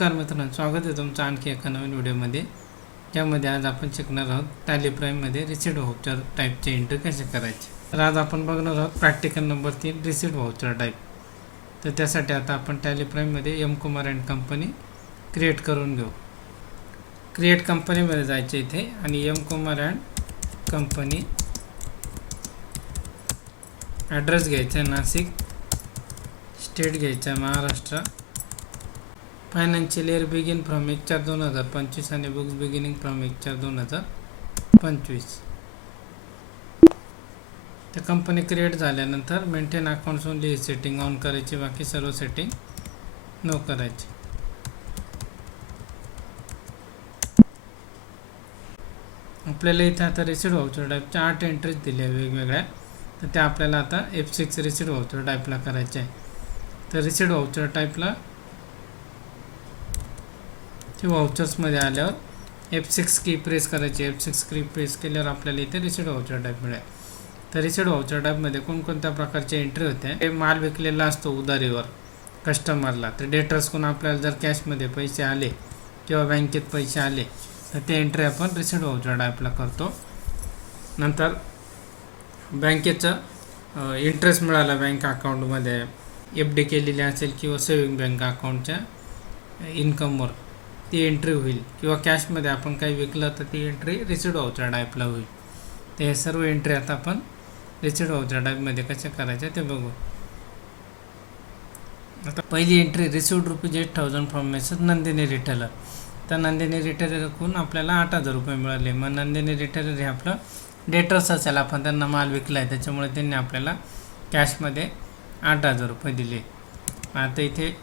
नमस्कार मित्रांनो, स्वागत आहे तुमचं आणखी एका नवीन व्हिडिओमध्ये. यामध्ये आज आपण शिकणार आहोत टॅली प्राईममध्ये रिसीट व्हाउचर टाईपचे एंट्री कसे करायचे. तर आज आपण बघणार आहोत practical number 3 receipt voucher type. तर त्यासाठी आता आपण टॅली प्राईममध्ये M Kumar and company create करून घेऊ. क्रिएट कंपनीमध्ये जायचे इथे आणि M Kumar and company address घ्यायचा नाशिक, स्टेट घ्यायचा Maharashtra, financial year begin from 1/4/2025 आणि बुक्स बिगिनिंग फ्रॉम 1/4/2025. तर कंपनी क्रिएट झाल्यानंतर maintain accounts only setting on करायची, बाकी सर्व सेटिंग नो करायची. आपल्याला इथे आता रिसीट व्हाउचर टाईपच्या 8 एंट्रीज दिल्या वेगवेगळ्या. तर त्या आपल्याला आता F6 रिसीट व्हाउचर टाईपला करायचे आहे. तर रिसीट व्हाउचर टाईपला ते व्हाउचर्समध्ये आल्यावर F6 की प्रेस करायची. F6 की प्रेस केल्यावर आपल्याला इथे रिसीट व्हाउचर टाईप मिळेल. तर रिसीट व्हाउचर टाईपमध्ये कोणकोणत्या प्रकारचे एंट्री होते. ते माल विकलेला असतो उधारीवर कस्टमरला, तर डेटर्सकडून आपल्याला जर कॅशमध्ये पैसे आले किंवा बँकेत पैसे आले तर ते एंट्री आपण रिसीट व्हाउचर टाईपला करतो. नंतर बँकेचं इंटरेस्ट मिळाला बँक अकाउंटमध्ये, FD केलेली असेल किंवा सेविंग बँक अकाउंटच्या इन्कमवर ती एंट्री होईल, किंवा कॅशमध्ये आपण काही विकलं तर ती एंट्री रिसीट व्हाउचर टाईपला होईल. तर हे सर्व एंट्री आता आपण रिसीट व्हाउचर टाईपमध्ये कसे करायचे ते बघू. आता पहिली entry received ₹8,000 from message Nandini retailer. तर नंदिनी रिटेलरकडून आपल्याला 8,000 रुपये मिळाले. मग नंदिनी रिटेलर हे आपलं डेटर्स असेल, आपण त्यांना माल विकला आहे त्याच्यामुळे त्यांनी आपल्याला कॅशमध्ये 8,000 रुपये दिले. आता इथे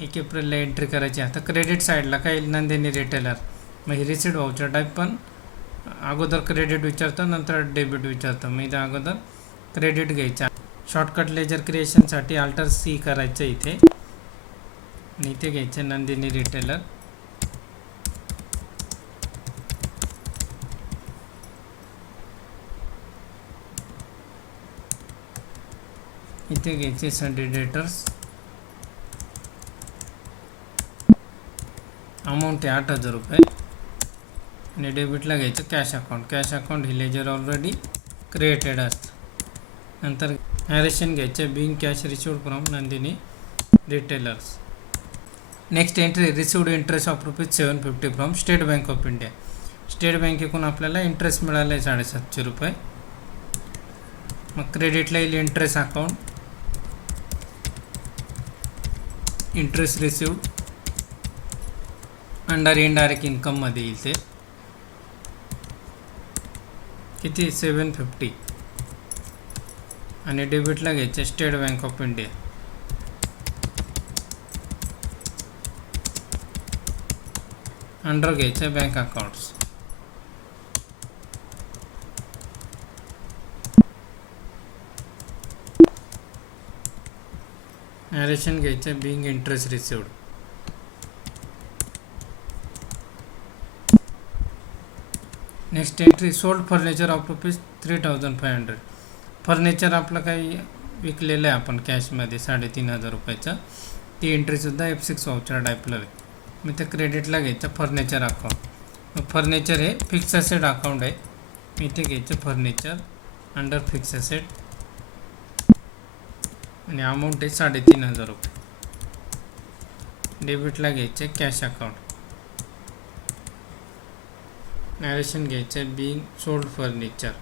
1 एप्रिलला एंट्री करायची. आता क्रेडिट साईडला काय नंदिनी रिटेलर, मग ही रिसीट व्हाउचर टाईप पण अगोदर क्रेडिट विचारतं नंतर डेबिट विचारतं. मग इथे अगोदर क्रेडिट घ्यायचा. शॉर्टकट लेजर क्रिएशनसाठी अल्टर C करायचं इथे आणि इथे घ्यायचं नंदिनी रिटेलर. इथे घ्यायचे संडे डेटर्स. अमाऊंट आहे 8,000 रुपये आणि डेबिटला घ्यायचं कॅश अकाउंट. कॅश अकाउंट ही लेजर ऑलरेडी क्रिएटेड असतं. नंतर नॅरेशन घ्यायचं being cash received from Nandini retailers. Next entry received interest of ₹750 from State Bank of India. State बँकेकडून आपल्याला इंटरेस्ट मिळाला आहे 750 रुपये. मग क्रेडिटला येईल interest account, interest received under indirect इन्कममध्ये येईल. ते किती 750. आणि डेबिटला घ्यायचे State Bank of India. Under घ्यायचे बँक अकाउंट्स. नॅरेशन घ्यायचं being interest received. Next entry sold furniture of ₹3,500. Furniture आपलं काही विकलेलं आहे आपण कॅशमध्ये 3,500 रुपयाचं. ती एंट्रीसुद्धा F6 व्हाउचर टाईपला आहे. मग ते क्रेडिटला घ्यायचं फर्निचर अकाउंट. मग फर्निचर हे फिक्स असेट अकाउंट आहे. इथे घ्यायचं फर्निचर अंडर फिक्स असेट आणि अमाऊंट आहे 3,500 रुपये. डेबिटला घ्यायचे कॅश अकाउंट. नॅरेशन घ्यायचं बिंग सोल्ड फर्निचर.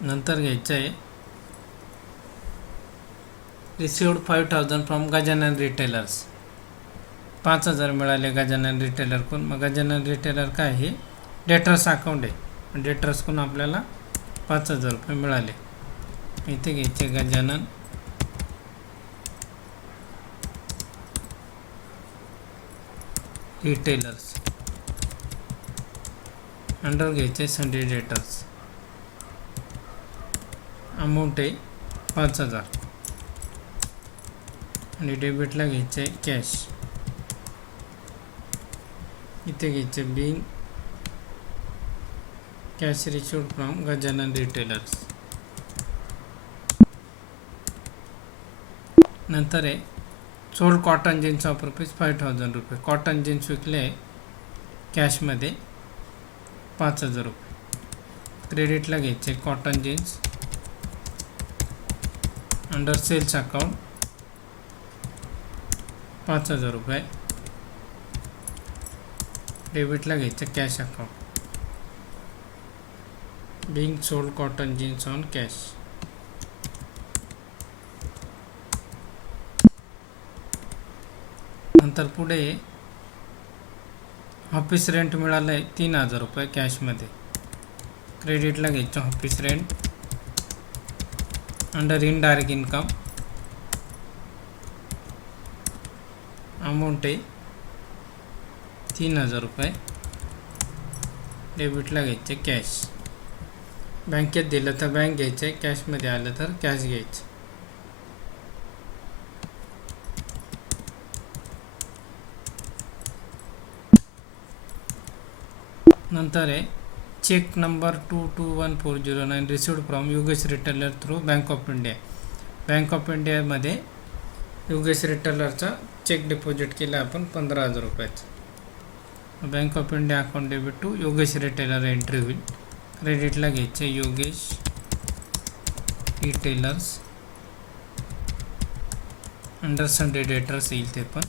नंतर घ्यायचं आहे रिसिव्ड 5,000 फ्रॉम गजानन रिटेलर्स. 5,000 मिळाले गजानन रिटेलरकडून. मग गजानन रिटेलर काय हे डेटर्स अकाउंट आहे. डेटर्सकडून आपल्याला 5,000 रुपये मिळाले. इथे घ्यायचे गजानन रिटेलर्स. अंडर घ्यायचे संडे डेटर्स. अमाऊंट आहे 5,000 आणि डेबिटला घ्यायचे कॅश. इथे घ्यायचे being cash received from Gajanan retailers. नंतर आहे sold cotton jeans of rupees 5000 रुपये. कॉटन जीन्स विकले कॅशमध्ये 5000 रुपये. क्रेडिटला घ्यायचे cotton jeans under sales account 5000 रुपये. डेबिटला घ्यायचं cash account. Being sold cotton jeans on cash. नंतर पुढे ऑफिस रेंट मिळालं आहे 3000 रुपये कॅशमध्ये. क्रेडिटला घ्यायचं office rent under indirect income. Amount आहे 3000 रुपये. डेबिटला घ्यायचे कॅश. बँकेत दिलं तर बँक घ्यायचं आहे, कॅशमध्ये आलं तर कॅश घ्यायचं. नंतर आहे cheque number 221409 received from Yogesh retailer through bank of India. Bank of इंडियामध्ये योगेश रिटेलरचा चेक डिपॉझिट केला आपण 15000 रुपयाचं. Bank of India account debit to Yogesh retailer entry होईल. क्रेडिटला घ्यायचे Yogesh retailers under sundry debtors येईल ते पण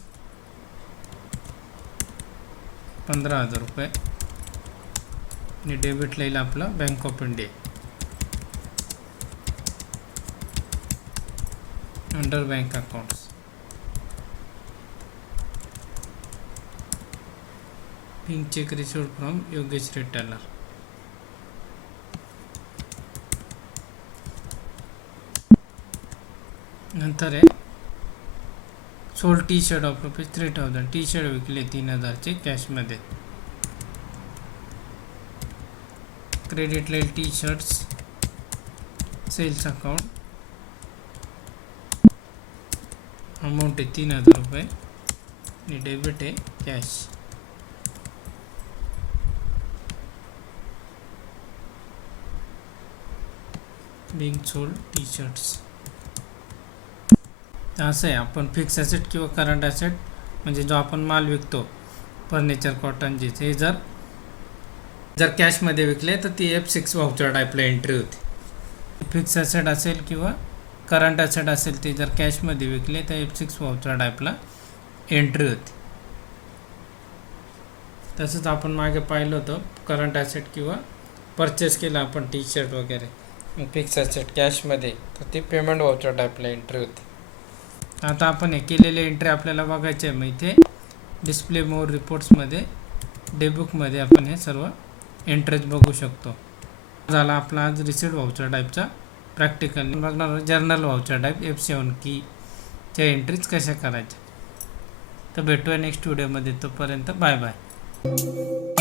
15000 रुपये. आणि डेबिटला येईल आपला bank of India under bank accounts. Being cheque received from Yogesh retailer. नंतर आहे sold T shirt of rupees 3000. T shirt विकले 3000चे कॅशमध्ये. क्रेडिटला येईल T shirts sales account. Amount आहे 3000 रुपये आणि डेबिट आहे cash. Being sold T shirts. असं आहे आपण फिक्स ॲसेट किंवा करंट ॲसेट म्हणजे जो आपण माल विकतो फर्निचर कॉटन जीन्स हे जर कॅशमध्ये विकले तर ती F6 व्हाउचर टाईपला एंट्री होती. फिक्स ॲसेट असेल किंवा करंट ॲसेट असेल ते जर कॅशमध्ये विकले तर F6 व्हाउचर टाईपला एंट्री होती. तसंच आपण मागे पाहिलं होतं करंट ॲसेट किंवा परचेस केला आपण टी शर्ट वगैरे फिक्स ॲसेट कॅशमध्ये तर ती पेमेंट व्हाउचर टाईपला एंट्री होती. आता आपण हे केलेले एंट्री आपल्याला बघायचे आहे. मग इथे डिस्प्ले मोर रिपोर्ट्समध्ये डेबुकमध्ये आपण हे सर्व एंट्रीज बघू शकतो. झाला आपला आज रिसिव्ड व्हाउचर टाईपचा प्रॅक्टिकल. बघणार जर्नल व्हाउचर टाईप F7 कीच्या एंट्रीज कशा करायच्या. तर भेटूया नेक्स्ट व्हिडिओमध्ये. तोपर्यंत बाय बाय.